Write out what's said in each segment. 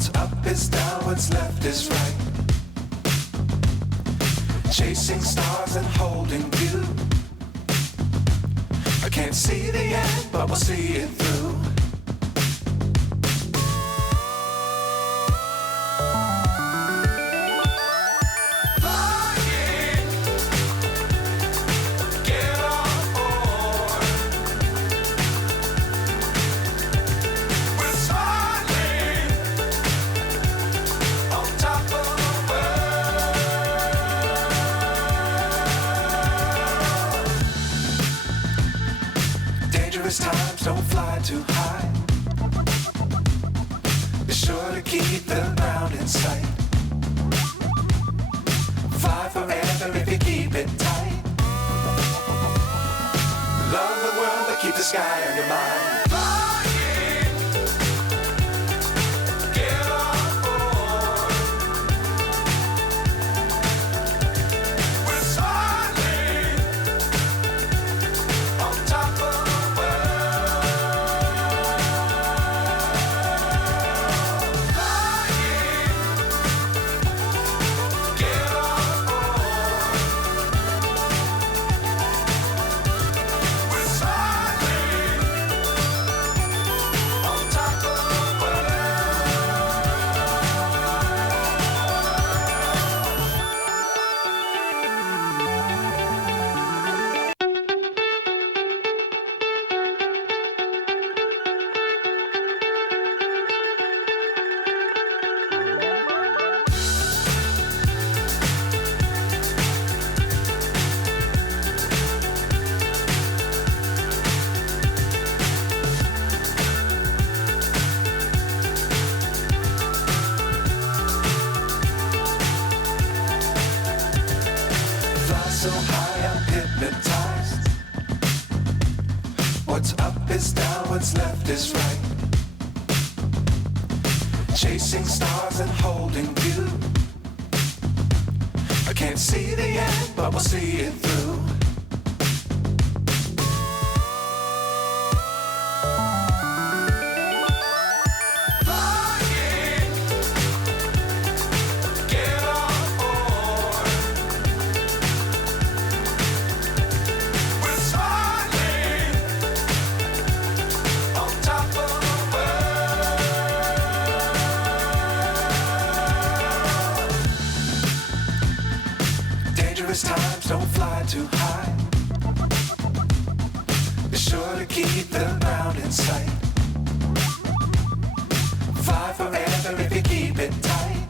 What's up is down, what's left is right. Chasing stars and holding you. I can't see the end, but we'll see it through. Times don't fly too high. Be sure to keep the ground in sight. Fly forever if you keep it tight. Love the world but keep the sky on your mind. So high I'm hypnotized. What's up is down, what's left is right. Chasing stars and holding you. I can't see the end, but we'll see it through. Times don't fly too high. Be sure to keep the ground in sight. Fly forever if you keep it tight.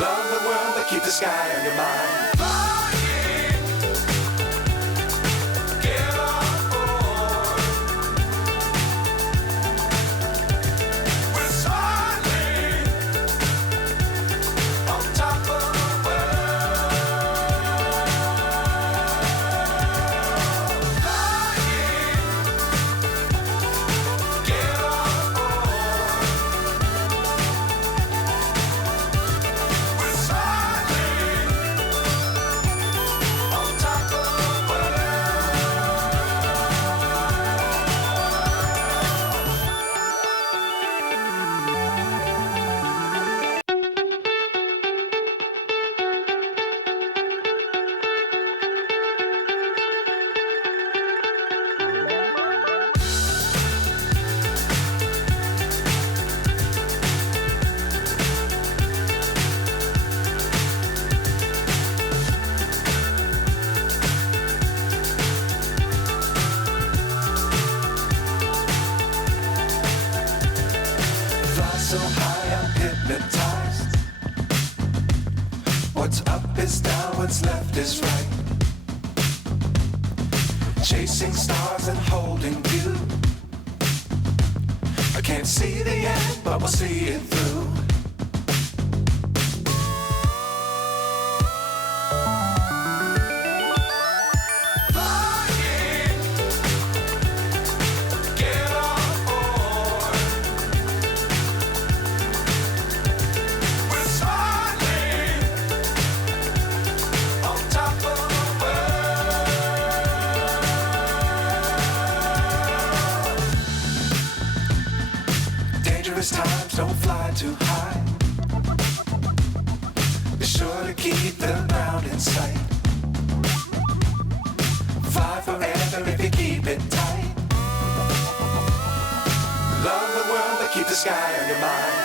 Love the world but keep the sky on your mind. So high I'm hypnotized. What's up is down, what's left is right. Chasing stars and holding you. I can't see the end, but we'll see it through. Dangerous times, don't fly too high. Be sure to keep the ground in sight. Fly forever if you keep it tight. Love the world, but keep the sky on your mind.